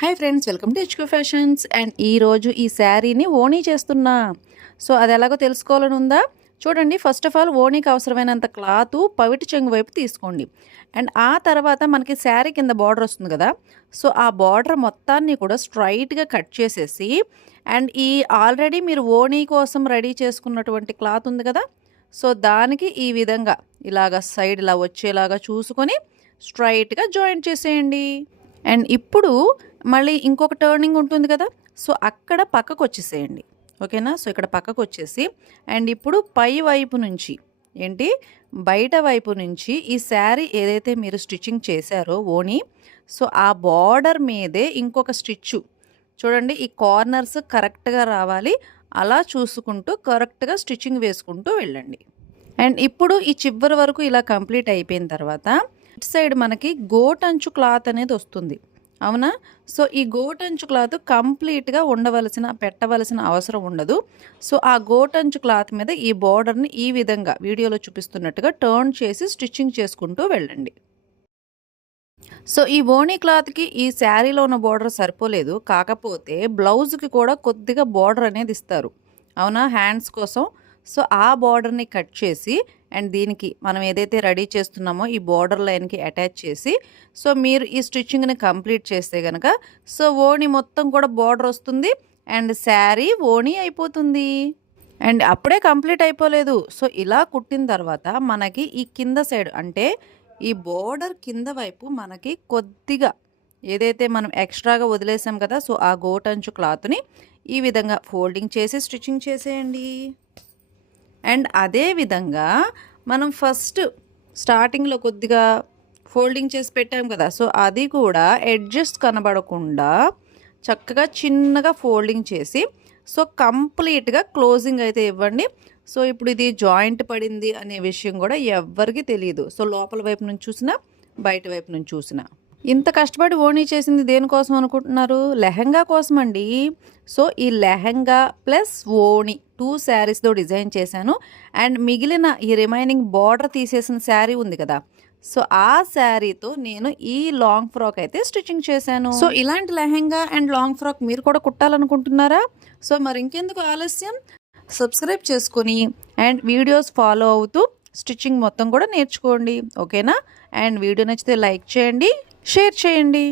Hi friends, welcome to HQ fashions. And ఈరోజు ఈ శారీని ఓణీ చేస్తున్నా. సో అది ఎలాగో తెలుసుకోవాలని ఉందా? చూడండి, ఫస్ట్ ఆఫ్ ఆల్ ఓణీకి అవసరమైనంత క్లాత్ పవిటి చెంగు వైపు తీసుకోండి. అండ్ ఆ తర్వాత మనకి శారీ కింద బార్డర్ వస్తుంది కదా, సో ఆ బార్డర్ మొత్తాన్ని కూడా స్ట్రైట్గా కట్ చేసేసి, అండ్ ఈ ఆల్రెడీ మీరు ఓణీ కోసం రెడీ చేసుకున్నటువంటి క్లాత్ ఉంది కదా, సో దానికి ఈ విధంగా ఇలాగ సైడ్ ఇలా వచ్చేలాగా చూసుకొని స్ట్రైట్గా జాయింట్ చేసేయండి. అండ్ ఇప్పుడు మళ్ళీ ఇంకొక టర్నింగ్ ఉంటుంది కదా, సో అక్కడ పక్కకు వచ్చేసేయండి. ఓకేనా? సో ఇక్కడ పక్కకు వచ్చేసి, అండ్ ఇప్పుడు పై వైపు నుంచి ఏంటి బయట వైపు నుంచి ఈ శారీ ఏదైతే మీరు స్టిచ్చింగ్ చేశారో ఓణి, సో ఆ బార్డర్ మీదే ఇంకొక స్టిచ్చు చూడండి, ఈ కార్నర్స్ కరెక్ట్గా రావాలి. అలా చూసుకుంటూ కరెక్ట్గా స్టిచ్చింగ్ వేసుకుంటూ వెళ్ళండి. అండ్ ఇప్పుడు ఈ చివరి వరకు ఇలా కంప్లీట్ అయిపోయిన తర్వాత ఇటు సైడ్ మనకి గోటంచు క్లాత్ అనేది వస్తుంది, అవునా? సో ఈ గోటంచు క్లాత్ కంప్లీట్గా పెట్టవలసిన అవసరం ఉండదు. సో ఆ గోటంచు క్లాత్ మీద ఈ బార్డర్ని ఈ విధంగా వీడియోలో చూపిస్తున్నట్టుగా టర్న్ చేసి స్టిచ్చింగ్ చేసుకుంటూ వెళ్ళండి. సో ఈ ఓణీ క్లాత్కి ఈ శారీలో ఉన్న బార్డర్ సరిపోలేదు, కాకపోతే బ్లౌజ్కి కూడా కొద్దిగా బార్డర్ అనేది ఇస్తారు, అవునా, హ్యాండ్స్ కోసం. సో ఆ బార్డర్ని కట్ చేసి, అండ్ దీనికి మనం ఏదైతే రెడీ చేస్తున్నామో ఈ బార్డర్ లైన్కి అటాచ్ చేసి, సో మీరు ఈ స్టిచ్చింగ్ని కంప్లీట్ చేస్తే కనుక సో ఓణి మొత్తం కూడా బార్డర్ వస్తుంది అండ్ శారీ ఓణి అయిపోతుంది. అండ్ అప్పుడే కంప్లీట్ అయిపోలేదు. సో ఇలా కుట్టిన తర్వాత మనకి ఈ కింద సైడ్ అంటే ఈ బార్డర్ కింద వైపు మనకి కొద్దిగా ఏదైతే మనం ఎక్స్ట్రాగా వదిలేసాం కదా, సో ఆ గోటంచు క్లాత్ని ఈ విధంగా ఫోల్డింగ్ చేసి స్టిచ్చింగ్ చేసేయండి. అండ్ అదే విధంగా మనం ఫస్ట్ స్టార్టింగ్లో కొద్దిగా ఫోల్డింగ్ చేసి పెట్టాం కదా, సో అది కూడా ఎడ్జెస్ కనబడకుండా చక్కగా చిన్నగా ఫోల్డింగ్ చేసి, సో కంప్లీట్గా క్లోజింగ్ అయితే ఇవ్వండి. సో ఇప్పుడు ఇది జాయింట్ పడింది అనే విషయం కూడా ఎవ్వరికి తెలియదు. సో లోపల వైపు నుంచి చూసినా బయట వైపు నుంచి చూసినా. ఇంత కష్టపడి ఓణీ చేసింది దేనికోసం అనుకుంటున్నారు? లెహంగా కోసం అండి. సో ఈ లెహంగా ప్లస్ ఓణీ 2 శారీస్తో డిజైన్ చేశాను. అండ్ మిగిలిన ఈ రిమైనింగ్ బార్డర్ తీసేసిన శారీ ఉంది కదా, సో ఆ శారీతో నేను ఈ లాంగ్ ఫ్రాక్ అయితే స్టిచ్చింగ్ చేశాను. సో ఇలాంటి లెహంగా అండ్ లాంగ్ ఫ్రాక్ మీరు కూడా కుట్టాలనుకుంటున్నారా? సో మరి ఇంకెందుకు ఆలస్యం, సబ్స్క్రైబ్ చేసుకొని అండ్ వీడియోస్ ఫాలో అవుతూ స్టిచ్చింగ్ మొత్తం కూడా నేర్చుకోండి, ఓకేనా? అండ్ వీడియో నచ్చితే లైక్ చేయండి, షేర్ చేయండి.